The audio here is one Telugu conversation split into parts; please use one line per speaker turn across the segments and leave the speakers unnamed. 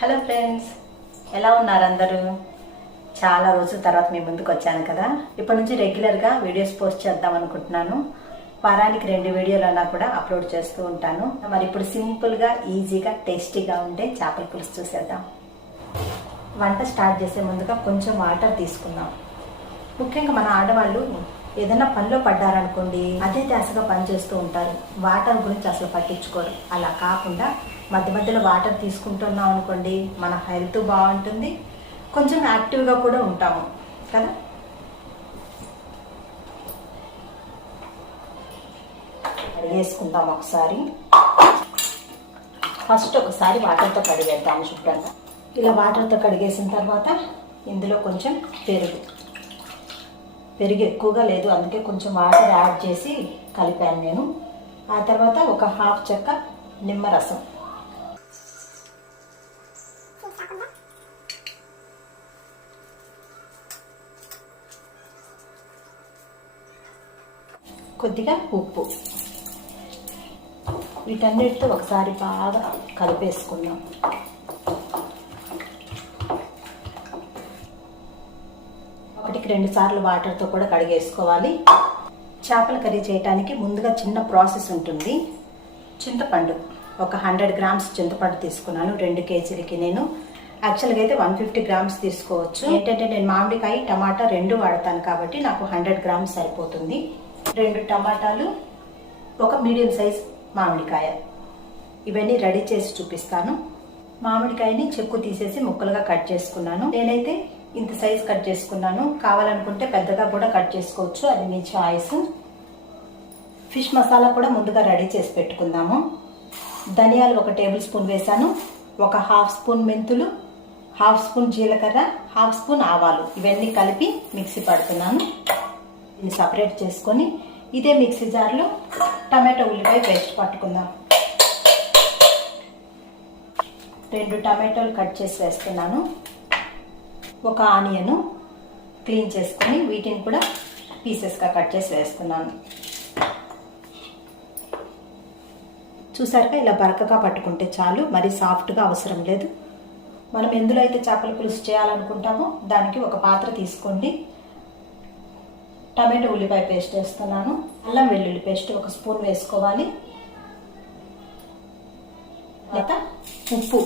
హలో ఫ్రెండ్స్ ఎలా ఉన్నారు అందరూ? చాలా రోజుల తర్వాత మీ ముందుకు వచ్చాను కదా. ఇప్పటి నుంచి రెగ్యులర్గా వీడియోస్ పోస్ట్ చేద్దాం అనుకుంటున్నాను. వారానికి రెండు వీడియోలు అన్నా కూడా అప్లోడ్ చేస్తూ ఉంటాను. మరి ఇప్పుడు సింపుల్గా ఈజీగా టేస్టీగా ఉండే చేపల పులుసు చూసేద్దాం. వంట స్టార్ట్ చేసే ముందుగా కొంచెం వాటర్ తీసుకుందాం. ముఖ్యంగా మన ఆడవాళ్ళు ఏదైనా పనిలో పడ్డారనుకోండి అదే ధ్యాసగా పనిచేస్తూ ఉంటారు. వాటర్ గురించి అసలు పట్టించుకోరు. అలా కాకుండా మధ్య మధ్యలో వాటర్ తీసుకుంటున్నాం అనుకోండి మన హెల్త్ బాగుంటుంది. కొంచెం యాక్టివ్గా కూడా ఉంటాము. కదా? కడిగేసుకుందాం ఒకసారి. ఫస్ట్ ఒకసారి వాటర్తో కడిగేద్దాము శుభ్రంగా. ఇలా వాటర్తో కడిగేసిన తర్వాత ఇందులో కొంచెం పెరుగు. పెరుగు ఎక్కువగా లేదు. అందుకే కొంచెం వాటర్ యాడ్ చేసి కలిపాను నేను. ఆ తర్వాత ఒక హాఫ్ చెక్క నిమ్మరసం కొద్దిగా ఉప్పు. వీటన్నిటితో ఒకసారి బాగా కలిపేసుకుందాం. ఒకటికి రెండు సార్లు వాటర్తో కూడా కడిగేసుకోవాలి. చేపల కర్రీ చేయడానికి ముందుగా చిన్న ప్రాసెస్ ఉంటుంది. చింతపండు ఒక హండ్రెడ్ గ్రామ్స్ చింతపండు తీసుకున్నాను రెండు కేజీలకి నేను. యాక్చువల్గా అయితే వన్ ఫిఫ్టీ గ్రామ్స్ తీసుకోవచ్చు. ఏంటంటే నేను మామిడికాయ టమాటా రెండు వాడతాను కాబట్టి నాకు హండ్రెడ్ గ్రామ్స్ సరిపోతుంది. రెండు టమాటాలు ఒక మీడియం సైజ్ మామిడికాయ. ఇవన్నీ రెడీ చేసి చూపిస్తాను. మామిడికాయని చెక్కు తీసేసి ముక్కలుగా కట్ చేసుకున్నాను. నేనైతే ఇంత సైజ్ కట్ చేసుకున్నాను. కావాలనుకుంటే పెద్దగా కూడా కట్ చేసుకోవచ్చు. అది మీ చాయిస్. ఫిష్ మసాలా కూడా ముందుగా రెడీ చేసి పెట్టుకుందాము. ధనియాలు ఒక టేబుల్ స్పూన్ వేసాను ఒక హాఫ్ స్పూన్ మెంతులు హాఫ్ స్పూన్ జీలకర్ర హాఫ్ స్పూన్ ఆవాలు. ఇవన్నీ కలిపి మిక్సీ పడుతున్నాను. ఇది సపరేట్ చేసుకొని ఇదే మిక్సీ జార్లో టమాటో ఉల్లిపాయ పేస్ట్ పట్టుకుందాం. రెండు టమాటోలు కట్ చేసి వేస్తున్నాను. ఒక ఆనియను క్లీన్ చేసుకొని వీటిని కూడా పీసెస్గా కట్ చేసి వేస్తున్నాను చూసారుగా ఇలా బరకగా పట్టుకుంటే చాలు మరి సాఫ్ట్గా అవసరం లేదు. మనం ఎందులో అయితే చేపల పులుసు చేయాలనుకుంటామో దానికి ఒక పాత్ర తీసుకోండి. టమాటో ఉల్లిపాయ పేస్ట్ వేస్తున్నాను. అల్లం వెల్లుల్లి పేస్ట్ ఒక స్పూన్ వేసుకోవాలి. లేక ఉప్పు.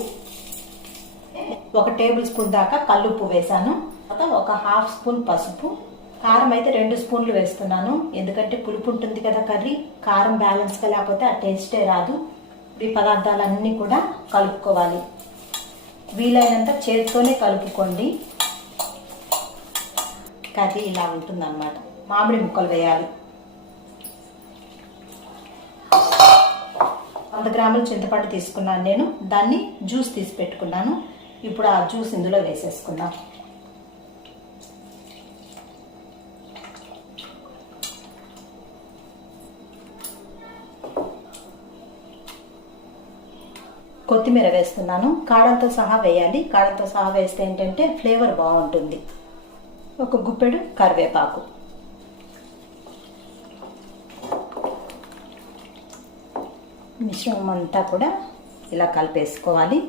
ఒక టేబుల్ స్పూన్ దాకా కల్లుప్పు వేసాను తర్వాత ఒక హాఫ్ స్పూన్ పసుపు. కారం అయితే రెండు స్పూన్లు వేస్తున్నాను. ఎందుకంటే పులుపు ఉంటుంది కదా కర్రీ. కారం బ్యాలెన్స్గా లేకపోతే ఆ టేస్టే రాదు. ఈ పదార్థాలన్నీ కూడా కలుపుకోవాలి. వీలైనంత చేతితోనే కలుపుకోండి. కర్రీ ఇలా ఉంటుందన్నమాట. మామిడి ముక్కలు వేయాలి. వంద గ్రాములు చింతపండు తీసుకున్నాను నేను. దాన్ని జ్యూస్ తీసి పెట్టుకున్నాను. ఇప్పుడు ఆ జ్యూస్ ఇందులో వేసేసుకుందాం. కొత్తిమీర వేస్తున్నాను. కాడంతో సహా వేయాలి. కాడంతో సహా వేస్తే ఏంటంటే ఫ్లేవర్ బాగుంటుంది. ఒక గుప్పెడు కరివేపాకు. మిశ్రమం అంతా కూడా ఇలా కలిపేసుకోవాలి.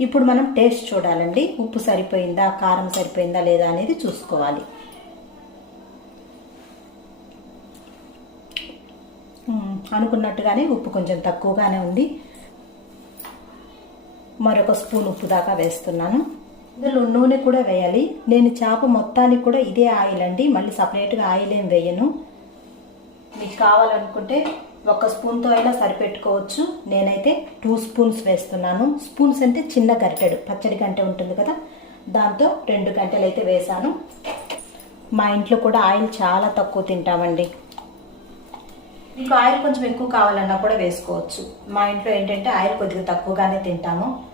ఇప్పుడు మనం టేస్ట్ చూడాలండి. ఉప్పు సరిపోయిందా కారం సరిపోయిందా లేదా అనేది చూసుకోవాలి. అనుకున్నట్టుగానే ఉప్పు కొంచెం తక్కువగానే ఉంది. మరొక స్పూన్ ఉప్పు దాకా వేస్తున్నాను. ఇందులో నూనె కూడా వేయాలి. నేను చేప మొత్తానికి కూడా ఇదే ఆయిల్ అండి. మళ్ళీ సపరేట్గా ఆయిల్ ఏం వేయను. మీకు కావాలనుకుంటే ఒక స్పూన్తో అయినా సరిపెట్టుకోవచ్చు. నేనైతే టూ స్పూన్స్ వేస్తున్నాను. స్పూన్స్ అంటే చిన్న గరిటెడు పచ్చడి గంటె ఉంటుంది కదా? దాంతో రెండు గంటలు అయితే వేసాను. మా ఇంట్లో కూడా ఆయిల్ చాలా తక్కువ తింటామండి. మీకు ఆయిల్ కొంచెం ఎక్కువ కావాలన్నా కూడా వేసుకోవచ్చు. మా ఇంట్లో ఏంటంటే ఆయిల్ కొద్దిగా తక్కువగానే తింటాము.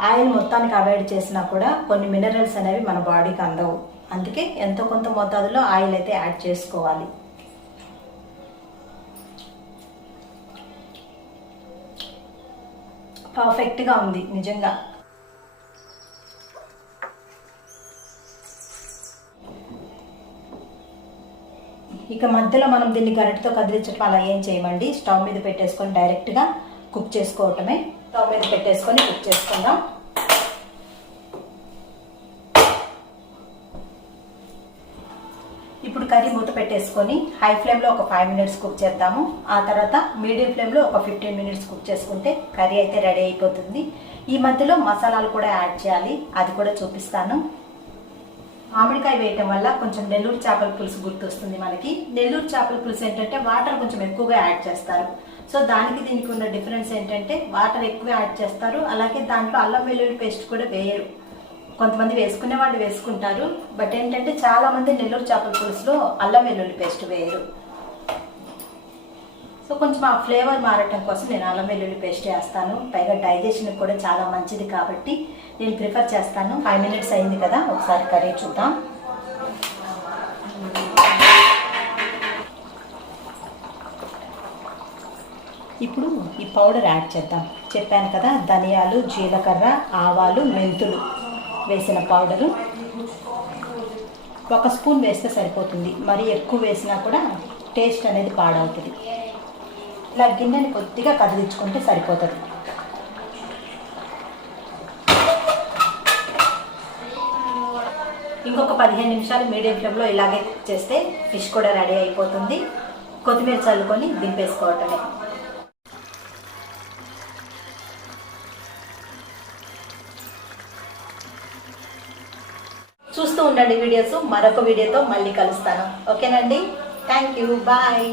ఆయిల్ మొత్తానికి అవాయిడ్ చేసినా కూడా కొన్ని మినరల్స్ అనేవి మన బాడీకి అందవు. అందుకే ఎంతో కొంత మోతాదులో ఆయిల్ అయితే యాడ్ చేసుకోవాలి. పర్ఫెక్ట్గా ఉంది నిజంగా. ఇక మధ్యలో మనం దీన్ని గరిటతో కదిలించడం అలా ఏం చేయమండి. స్టవ్ మీద పెట్టేసుకొని డైరెక్ట్గా కుక్ చేసుకోవటమే. స్టవ్ మీద పెట్టేసుకొని కుక్ చేసుకుందాం. ఇప్పుడు కర్రీ మూత పెట్టేసుకొని హై ఫ్లేమ్లో ఒక ఫైవ్ మినిట్స్ కుక్ చేద్దాము. ఆ తర్వాత మీడియం ఫ్లేమ్లో ఒక ఫిఫ్టీన్ మినిట్స్ కుక్ చేసుకుంటే కర్రీ అయితే రెడీ అయిపోతుంది. ఈ మధ్యలో మసాలాలు కూడా యాడ్ చేయాలి. అది కూడా చూపిస్తాను. మామిడికాయ వేయటం వల్ల కొంచెం నెల్లూరు చేపల పులుసు గుర్తొస్తుంది మనకి. నెల్లూరు చేపల పులుసు ఏంటంటే వాటర్ కొంచెం ఎక్కువగా యాడ్ చేస్తారు. సో దానికి దీనికి ఉన్న డిఫరెన్స్ ఏంటంటే వాటర్ ఎక్కువ యాడ్ చేస్తారు. అలాగే దాంట్లో అల్లం వెల్లుల్లి పేస్ట్ కూడా వేయరు. కొంతమంది వేసుకునే వాళ్ళు వేసుకుంటారు. బట్ ఏంటంటే చాలా మంది నెల్లూరు చేపల పులుసులో అల్లం వెల్లుల్లి పేస్ట్ వేయరు. సో కొంచెం ఆ ఫ్లేవర్ మారటం కోసం నేను అల్లం వెల్లుల్లి పేస్ట్ వేస్తాను. పైగా డైజెషన్కి కూడా చాలా మంచిది కాబట్టి నేను ప్రిఫర్ చేస్తాను. ఫైవ్ మినిట్స్ అయింది కదా ఒకసారి కర్రీ చూద్దాం. ఇప్పుడు ఈ పౌడర్ యాడ్ చేద్దాం. చెప్పాను కదా ధనియాలు జీలకర్ర ఆవాలు మెంతులు. వేసిన పౌడరు. ఒక స్పూన్ వేస్తే సరిపోతుంది. మరి ఎక్కువ వేసినా కూడా టేస్ట్ అనేది పాడవుతుంది. ఇలా గిన్నెని కొద్దిగా కదిలించుకుంటే సరిపోతుంది. ఇంకొక పదిహేను నిమిషాలు మీడియం ఫ్లేమ్లో ఇలాగే చేస్తే ఫిష్ కూడా రెడీ అయిపోతుంది. కొత్తిమీర చల్లుకొని దింపేసుకోవటమే. చూస్తూ ఉండండి వీడియోస్. మరొక వీడియోతో మళ్ళీ కలుస్తాను. ఓకేనండి? Thank you bye